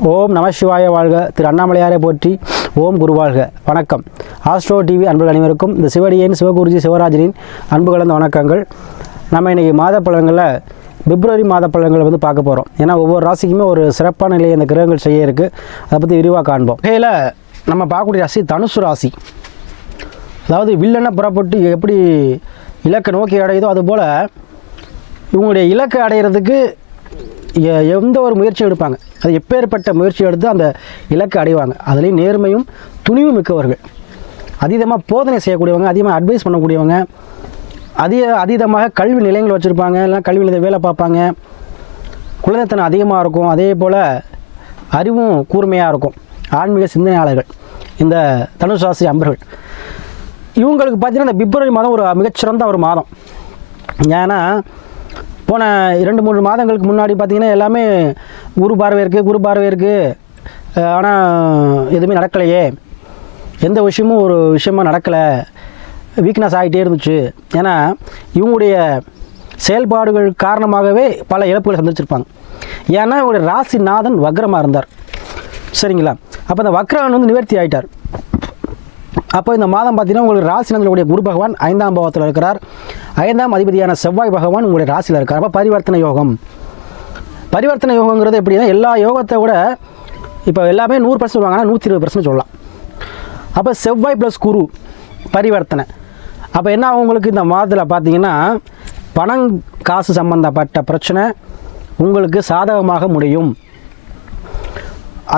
ஓம் நம சிவாய வாழ்க. திரு அண்ணாமலையாரை போற்றி. ஓம் குருவாழ்க. வணக்கம். ஆஸ்ட்ரோ டிவி அன்புகள் அனைவருக்கும் இந்த சிவடியின் சிவகுருஜி சிவராஜனின் அன்பு கலந்த வணக்கங்கள். நம்ம இன்றைக்கி மாத பலன்களில் பிப்ரவரி மாத பலன்களை பார்க்க போகிறோம். ஏன்னா ஒவ்வொரு ராசிக்குமே ஒரு சிறப்பான நிலையை இந்த கிரகங்கள் செய்ய இருக்குது. அதை பற்றி விரிவாக காண்போம். வகையில் நம்ம பார்க்கக்கூடிய ராசி தனுசு ராசி. அதாவது வில்லனை புறப்பட்டு எப்படி இலக்கை நோக்கி அடையுதோ அதுபோல் இவங்களுடைய இலக்கை அடைகிறதுக்கு எந்த ஒரு முயற்சியும் எடுப்பாங்க. அது எப்பேற்பட்ட முயற்சி எடுத்து அந்த இலக்கை அடைவாங்க. அதுலேயும் நேர்மையும் துணிவும் மிக்கவர்கள், அதீதமாக போதனை செய்யக்கூடியவங்க, அதிகமாக அட்வைஸ் பண்ணக்கூடியவங்க, அதீதமாக கல்வி நிலையங்கள் வச்சுருப்பாங்க, இல்லைனா கல்வி நிலைய வேலை பார்ப்பாங்க. குழந்தைத்தனம் அதிகமாக இருக்கும். அதே போல் அறிவும் கூர்மையாக இருக்கும். ஆன்மீக சிந்தனையாளர்கள் இந்த தனுசு ராசி அன்பர்கள். இவங்களுக்கு பார்த்திங்கன்னா இந்த பிப்ரவரி மாதம் ஒரு மிகச்சிறந்த ஒரு மாதம். ஏன்னா போன 2-3 மாதங்களுக்கு முன்னாடி பார்த்திங்கன்னா எல்லாமே குரு பார்வை இருக்குது. ஆனால் எதுவுமே நடக்கலையே, எந்த விஷயமும் ஒரு விஷயமாக நடக்கலை, வீக்னஸ் ஆகிட்டே இருந்துச்சு. ஏன்னா இவங்களுடைய செயல்பாடுகள் காரணமாகவே பல இழப்புகளை சந்திச்சிருப்பாங்க. ஏன்னா இவங்களுடைய ராசிநாதன் வக்ரமாக இருந்தார். சரிங்களா? அப்போ அந்த வக்ரன் நிவர்த்தி ஆகிட்டார். அப்போ இந்த மாதம் பார்த்திங்கன்னா உங்களுக்கு ராசிநாதனுடைய குரு பகவான் 5ஆம் பாவத்தில் இருக்கிறார். 5ஆம் அதிபதியான செவ்வாய் பகவான் உங்களுடைய ராசியில் இருக்கார். அப்போ பரிவர்த்தனை யோகம். பரிவர்த்தனை யோகங்கிறது எப்படின்னா எல்லா யோகத்தை விட இப்போ எல்லாமே 100% சொல்லுவாங்க, ஆனால் 120% சொல்லலாம். அப்போ செவ்வாய் ப்ளஸ் குரு பரிவர்த்தனை. அப்போ என்ன உங்களுக்கு இந்த மாதத்தில் பார்த்திங்கன்னா பணம் காசு சம்பந்தப்பட்ட பிரச்சனை உங்களுக்கு சாதகமாக முடியும்.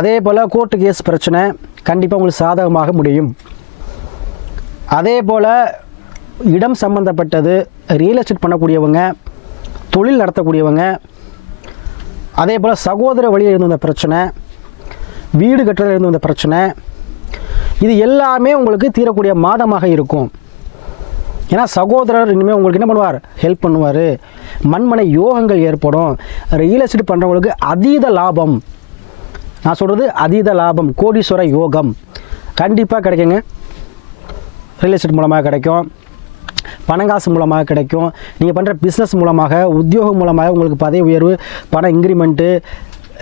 அதே போல் கோர்ட்டு கேஸ் பிரச்சனை கண்டிப்பாக உங்களுக்கு சாதகமாக முடியும். அதே போல் இடம் சம்பந்தப்பட்டது, ரியல் எஸ்டேட் பண்ணக்கூடியவங்க, தொழில் நடத்தக்கூடியவங்க, அதே போல் சகோதர வழியில் இருந்து வந்த பிரச்சனை, வீடு கட்டுறதுல இருந்து வந்த பிரச்சனை, இது எல்லாமே உங்களுக்கு தீரக்கூடிய மாதமாக இருக்கும். ஏன்னா சகோதரர் இனிமேல் உங்களுக்கு என்ன பண்ணுவார்? ஹெல்ப் பண்ணுவார். மண்மனை யோகங்கள் ஏற்படும். ரியல் எஸ்டேட் பண்ணுறவங்களுக்கு அதீத லாபம். நான் சொல்கிறது அதீத லாபம், கோடீஸ்வர யோகம் கண்டிப்பாக கிடைக்குங்க. ரியல் எஸ்டேட் மூலமாக கிடைக்கும், பணங்காசு மூலமாக கிடைக்கும், நீங்கள் பண்ணுற பிஸ்னஸ் மூலமாக, உத்தியோகம் மூலமாக உங்களுக்கு பதவி உயர்வு, பண இன்க்ரிமெண்ட்டு,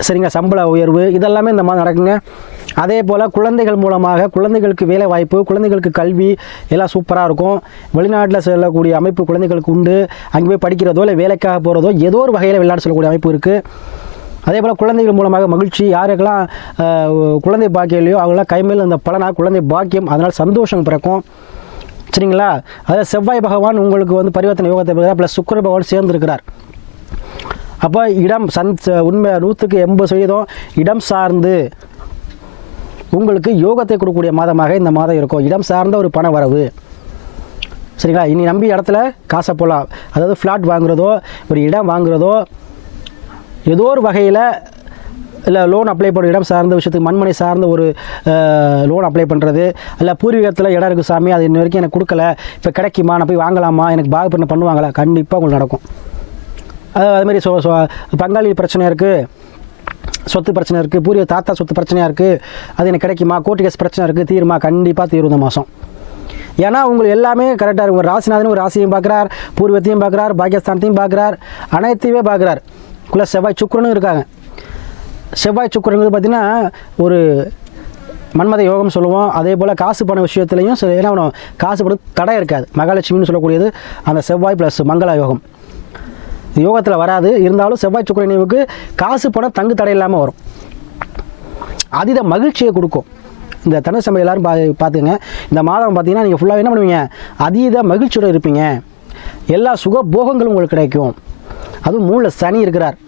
சரிங்க, சம்பள உயர்வு, இதெல்லாமே இந்த மாதிரி நடக்குங்க. அதே போல் குழந்தைகள் மூலமாக குழந்தைகளுக்கு வேலை வாய்ப்பு, குழந்தைகளுக்கு கல்வி எல்லாம் சூப்பராக இருக்கும். வெளிநாட்டில் செல்லக்கூடிய அமைப்பு குழந்தைகளுக்கு உண்டு. அங்கே போய் படிக்கிறதோ இல்லை வேலைக்காக போகிறதோ ஏதோ ஒரு வகையில் வெளிநாடு செல்லக்கூடிய அமைப்பு இருக்குது. அதே போல் குழந்தைகள் மூலமாக மகிழ்ச்சி. யாருக்கெல்லாம் குழந்தை பாக்கியம் இல்லையோ அவங்களாம் கைமேல் அந்த பலனாக குழந்தை பாக்கியம், அதனால் சந்தோஷம் பிறக்கும். சரிங்களா? அதாவது செவ்வாய் பகவான் உங்களுக்கு பரிவர்த்தனை யோகத்தை பெறுகிறார். ப்ளஸ் சுக்கிர பகவான் சேர்ந்துருக்கிறார். அப்போ இடம் உண்மை 100% இடம் சார்ந்து உங்களுக்கு யோகத்தை கொடுக்கக்கூடிய மாதமாக இந்த மாதம் இருக்கும். இடம் சார்ந்த ஒரு பண வரவு. சரிங்களா? இனி நம்பி இடத்துல காசை போகலாம். அதாவது ஃப்ளாட் வாங்குறதோ, ஒரு இடம் வாங்குறதோ, ஏதோ ஒரு வகையில் இல்லை லோன் அப்ளை பண்ணுற இடம் சார்ந்த விஷயத்துக்கு, மண்மனை சார்ந்த ஒரு லோன் அப்ளை பண்ணுறது, இல்லை பூர்வீகத்தில் இடம் இருக்குது சாமி, அது இன்ன வரைக்கும் எனக்கு கொடுக்கல, இப்போ கிடைக்குமா, நான் போய் வாங்கலாமா, எனக்கு பாகப்பண்ண பண்ணுவாங்களா, கண்டிப்பாக உங்களுக்கு நடக்கும். அதுமாதிரி பங்காளி பிரச்சனை இருக்குது, சொத்து பிரச்சனை இருக்குது, பூர்வீக தாத்தா சொத்து பிரச்சனையாக இருக்குது, அது எனக்கு கிடைக்குமா, கோர்ட்டு கேஸ் பிரச்சனை இருக்குது, தீருமா, கண்டிப்பாக தீரும் இந்த மாதம். ஏன்னா உங்களுக்கு எல்லாமே கரெக்டாக இருக்கும். ராசிநாதன் ஒரு ராசியும் பார்க்குறார், பூர்வத்தையும் பார்க்குறார், பாகிஸ்தானத்தையும் பார்க்குறார், அனைத்தையுமே பார்க்குறார். குள்ள செவ்வாய் சுக்கிரனும் இருக்காங்க. செவ்வாய் சுக்கிரன் பார்த்திங்கன்னா ஒரு மன்மத யோகம் சொல்லுவோம். அதே போல் காசு பண விஷயத்துலையும் என்ன காசு பணம் தடை இருக்காது. மகாலட்சுமின்னு சொல்லக்கூடியது அந்த செவ்வாய் ப்ளஸ் மங்கள யோகம். யோகத்தில் வராது, இருந்தாலும் செவ்வாய் சுக்கிர நினைவுக்கு காசு பணம் தங்கு தடை இல்லாமல் வரும். அதீத மகிழ்ச்சியை கொடுக்கும். இந்த தனுசு சம்பளம் எல்லோரும் பார்த்துங்க. இந்த மாதம் பார்த்திங்கன்னா நீங்கள் ஃபுல்லாக என்ன பண்ணுவீங்க? அதீத மகிழ்ச்சியோடு இருப்பீங்க. எல்லா சுக போகங்களும் உங்களுக்கு கிடைக்கும். அதுவும் 3 சனி இருக்கிறார்.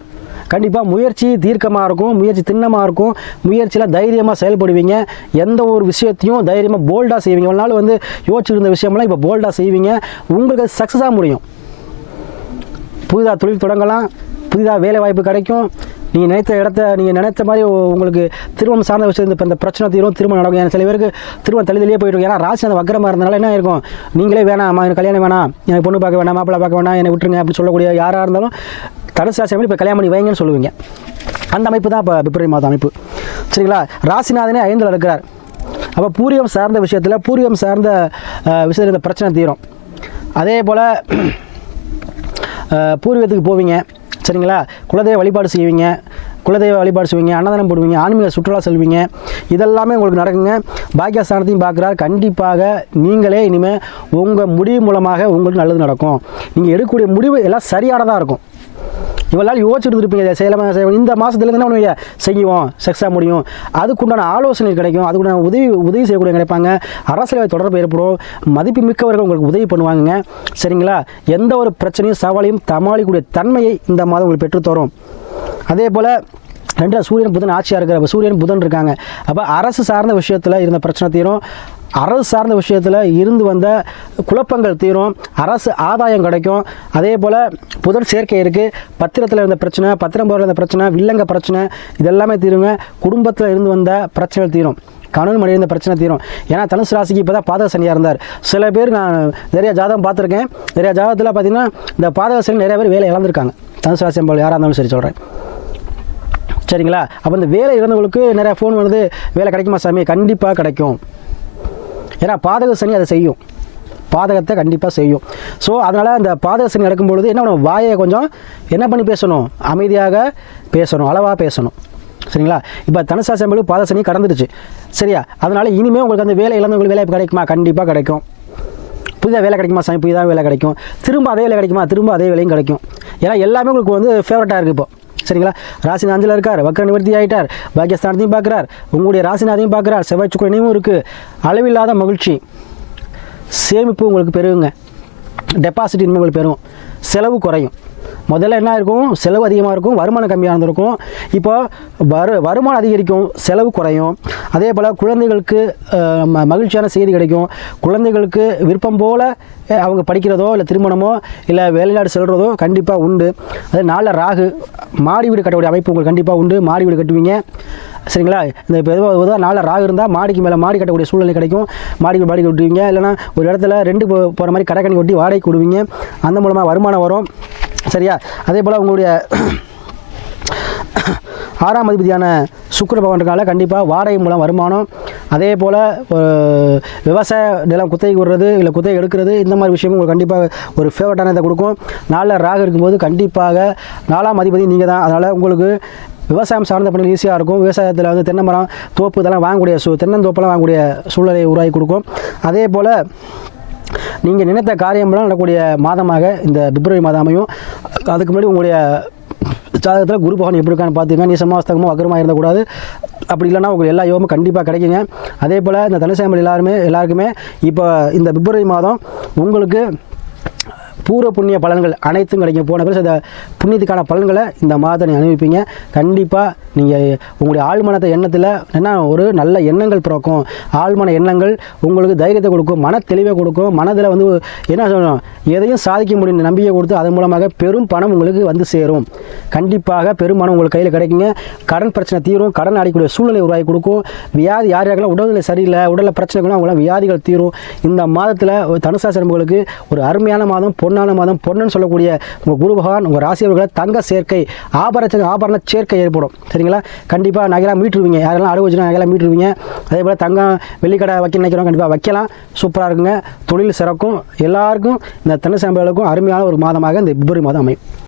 கண்டிப்பாக முயற்சி தீர்க்கமாக இருக்கும், முயற்சி திண்ணமாக இருக்கும், முயற்சியில் தைரியமாக செயல்படுவீங்க. எந்த ஒரு விஷயத்தையும் தைரியமாக போல்டாக செய்வீங்க. ஒரு நாள் யோசிச்சுட்டு இருந்த விஷயமெல்லாம் இப்போ போல்டாக செய்வீங்க. உங்களுக்கு அது சக்ஸஸாக முடியும். புதிதாக தொழில் தொடங்கலாம், புதிதாக வேலை வாய்ப்பு கிடைக்கும். நீங்கள் நினைத்த மாதிரி உங்களுக்கு திருமணம் சார்ந்த விஷயம் இப்போ இந்த பிரச்சனை தீரும், திருமணம் நடக்கும். ஏன்னா சில பேருக்கு திருமணம் தள்ளியே போயிட்டு, ஏன்னா ராசி அந்த வக்கரமாக இருந்தனால என்ன இருக்கும், நீங்களே வேணாம், எனக்கு கல்யாணம் வேணாம், எனக்கு பொண்ணு பார்க்க வேணாம், மாப்பிள்ளை பார்க்க வேணாம், என்னை விட்டுருங்க அப்படின்னு சொல்லக்கூடிய யாராக இருந்தாலும் தனுசு ராசி இப்போ கல்யாணம் பண்ணி வைங்கன்னு சொல்லுவீங்க. அந்த அமைப்பு தான் இப்போ பிப்ரவரி மாதம் அமைப்பு. சரிங்களா? ராசிநாதனே 5ல் இருக்கிறார். அப்போ பூர்வீகம் சார்ந்த விஷயத்தில், பூர்வீகம் சார்ந்த விஷயத்தில் இந்த பிரச்சனை தீரும். அதே போல் பூர்வீகத்துக்கு போவீங்க. சரிங்களா? குலதெய்வ வழிபாடு செய்வீங்க. குலதெய்வ வழிபாடு செய்வீங்க, அன்னதானம் போடுவீங்க, ஆன்மீக சுற்றுலா செல்வீங்க, இதெல்லாமே உங்களுக்கு நடக்குங்க. பாக்கியஸ்தானத்தையும் பார்க்குறார். கண்டிப்பாக நீங்களே இனிமேல் உங்கள் முடிவு மூலமாக உங்களுக்கு நல்லது நடக்கும். நீங்கள் எடுக்கக்கூடிய முடிவு எல்லாம் சரியானதாக இருக்கும். இவ்வளோ நாள் யோசிச்சுட்டு இருப்பீங்க, செய்யலாம், இந்த மாதத்துலேருந்து என்ன பண்ணுவீங்க, செய்வோம், சக்ஸாக முடியும், அதுக்குண்டான ஆலோசனை கிடைக்கும், அதுக்குண்டான உதவி செய்யக்கூடிய கிடைப்பாங்க. அரசியல் தொடர்பு ஏற்படும், மதிப்பு மிக்கவர்கள் உங்களுக்கு உதவி பண்ணுவாங்க. சரிங்களா? எந்த ஒரு பிரச்சனையும் சவாலையும் சமாளிக்கக்கூடிய தன்மையை இந்த மாதம் உங்களுக்கு பெற்றுத்தரும். அதே போல் சூரியன் புதன் ஆட்சியாக இருக்கிற சூரியன் புதன் இருக்காங்க. அப்போ அரசு சார்ந்த விஷயத்தில் இருந்த பிரச்சனை தீரும், அரசு சார்ந்த விஷயத்தில் இருந்து வந்த குழப்பங்கள் தீரும், அரசு ஆதாயம் கிடைக்கும். அதே போல் புதன் சேர்க்கை இருக்குது. பத்திரத்தில் இருந்த பிரச்சனை, பத்திரம் போகிற இருந்த பிரச்சனை, வில்லங்க பிரச்சனை, இதெல்லாமே தீருங்க. குடும்பத்தில் இருந்து வந்த பிரச்சனைகள் தீரும், கணவன் மனைவி இருந்த பிரச்சனை தீரும். ஏன்னா தனுசு ராசிக்கு இப்போ தான் பாதக சனியாக இருந்தார். சில பேர் நான் நிறைய ஜாதகம் பார்த்துருக்கேன். நிறைய ஜாதகத்தில் பார்த்திங்கன்னா இந்த பாதக சனி நிறைய பேர் வேலை இழந்திருக்காங்க. தனுசு ராசி என்பது யாராக இருந்தாலும் சரி சொல்கிறேன். சரிங்களா? அப்போ இந்த வேலை இழந்தவங்களுக்கு நிறைய ஃபோன் வந்து வேலை கிடைக்குமா சாமி? கண்டிப்பாக கிடைக்கும். ஏன்னா பாதக சனி அதை செய்யும், பாதகத்தை கண்டிப்பாக செய்யும். ஸோ அதனால் அந்த பாதக சனி நடக்கும்பொழுது என்ன பண்ணணும், வாயை கொஞ்சம் என்ன பண்ணி பேசணும், அமைதியாக பேசணும், அளவாக பேசணும். சரிங்களா? இப்போ தனுசு ராசி என்பது பாதக சனி கடந்துடுச்சு. சரியா? அதனால் இனிமேல் உங்களுக்கு அந்த வேலை இழந்தவங்களுக்கு வேலை கிடைக்குமா? கண்டிப்பாக கிடைக்கும். புதிதாக வேலை கிடைக்குமா சாமி? புதிதாக வேலை கிடைக்கும். திரும்ப அதே வேலை கிடைக்குமா? திரும்ப அதே வேலையும் கிடைக்கும். ஏன்னா எல்லாமே உங்களுக்கு வந்து ஃபேவரட்டாக இருக்குது இப்போ. சரிங்களா? ராசிநாதன் 5ல் இருக்கார், வக்ர நிவர்த்தி ஆகிட்டார், பாக்கியஸ்தானத்தையும் பார்க்குறார், உங்களுடைய ராசிநாதையும் பார்க்குறார், செவ்வாய் சுக்கிரனையும் இருக்குது. அளவில்லாத மகிழ்ச்சி, சேமிப்பு உங்களுக்கு பெருகுங்க, டெபாசிட் இனிமேல் உங்களுக்கு பெருகும், செலவு குறையும். முதல்ல என்ன இருக்கும், செலவு அதிகமாக இருக்கும், வருமானம் கம்மியாக இருந்திருக்கும். இப்போ வருமானம் அதிகரிக்கும், செலவு குறையும். அதே போல் குழந்தைகளுக்கு மகிழ்ச்சியான செய்தி கிடைக்கும். குழந்தைகளுக்கு விருப்பம் போல் அவங்க படிக்கிறதோ இல்லை திருமணமோ இல்லை வெளிநாடு செல்கிறதோ கண்டிப்பாக உண்டு. அது நாளில் ராகு, மாடி வீடு கட்டக்கூடிய அமைப்பு உங்களுக்கு கண்டிப்பாக உண்டு. மாடி வீடு கட்டுவீங்க. சரிங்களா? இந்த இப்போ எதுவாக நாளில் ராகு இருந்தால் மாடிக்கு மேலே மாடி கட்டக்கூடிய சூழ்நிலை கிடைக்கும். மாடிக்கு கட்டுவீங்க. இல்லைனா ஒரு இடத்துல ரெண்டு போகிற மாதிரி கடைக்கணி ஒட்டி வாடகைக்கு விடுவீங்க. அந்த மூலமாக வருமானம் வரும். சரியா? அதே போல் உங்களுடைய 6ஆம் அதிபதியான சுக்கிர பகவானுக்கால கண்டிப்பாக வாடகை மூலம் வருமானம். அதே போல் விவசாய நிலம் குத்தகைக்கு விடுறது இல்லை குத்தகை எடுக்கிறது, இந்த மாதிரி விஷயமும் உங்களுக்கு கண்டிப்பாக ஒரு ஃபேவரட்டான இதை கொடுக்கும். நாளில் ராகு இருக்கும்போது கண்டிப்பாக 4ஆம் அதிபதி நீங்கள் தான். அதனால் உங்களுக்கு விவசாயம் சார்ந்த பணிகள் ஈஸியாக இருக்கும். விவசாயத்தில் வந்து தென்னை மரம், தோப்பு இதெல்லாம் வாங்கக்கூடிய தென்னந்தோப்பெல்லாம் வாங்கக்கூடிய சூழ்நிலையை உருவாக்கி கொடுக்கும். அதே போல் நீங்கள் நினைத்த காரியமெல்லாம் நடக்கக்கூடிய மாதமாக இந்த பிப்ரவரி மாதம் அமையும். அதுக்கு முன்னாடி உங்களுடைய ஜாதகத்தில் குரு பகவான் எப்படி இருக்கான்னு பார்த்துங்க. நீ சமாஸ்தகமோ அக்கிரமாக இருந்தக்கூடாது. அப்படி இல்லைன்னா உங்களுக்கு எல்லா யோகமும் கண்டிப்பாக கிடைக்குங்க. அதே போல் இந்த தனுசாமி எல்லாருக்குமே இப்போ இந்த பிப்ரவரி மாதம் உங்களுக்கு பூர்வ புண்ணிய பலன்கள் அனைத்தும் கிடைக்கும். போன பிறகு இந்த புண்ணியத்துக்கான பலன்களை இந்த மாதத்தை நீங்கள் அனுபவிப்பீங்க. கண்டிப்பாக நீங்கள் உங்களுடைய ஆழ்மனத்தை எண்ணத்தில் என்ன ஒரு நல்ல எண்ணங்கள் பிறக்கும். ஆழ்மன எண்ணங்கள் உங்களுக்கு தைரியத்தை கொடுக்கும், மன தெளிவை கொடுக்கும். மனதில் வந்து என்ன சொல்லணும், எதையும் சாதிக்க முடியும் நம்பிக்கை கொடுத்து அதன் மூலமாக பெரும் பணம் உங்களுக்கு வந்து சேரும். கண்டிப்பாக பெரும் பணம் உங்களுக்கு கையில் கிடைக்குங்க. கடன் பிரச்சனை தீரும், கடன் அடைக்கக்கூடிய சூழ்நிலை உருவாக்கி கொடுக்கும். வியாதி யார் யாருக்கெல்லாம் உடல்நிலை சரியில்லை, உடலில் பிரச்சனைகளும் அவங்களாம் வியாதிகள் தீரும். இந்த மாதத்தில் தனுசு ராசி ஒரு அருமையான மாதம், பொன்னான மாதம். பொண்ணுன்னு சொல்லக்கூடிய உங்கள் குரு பகவான் உங்கள் ராசியவர்களை தங்க சேர்க்கை, ஆபரண சேர்க்கை ஏற்படும். சரிங்களா? கண்டிப்பாக நகைலாம் மீட்டுருவீங்க. யாரெல்லாம் அடகு வச்சுனா நகைலாம் மீட்டுருவீங்க. அதே போல் தங்கம் வெள்ளிக்கடை வைக்க நினைக்கிறோம், கண்டிப்பாக வைக்கலாம். சூப்பராக இருக்குங்க. தொழில் சிறக்கும். எல்லாருக்கும் இந்த தனுசு ராசிக்கும் அருமையான ஒரு மாதமாக இந்த பிப்ரவரி மாதம் அமையும்.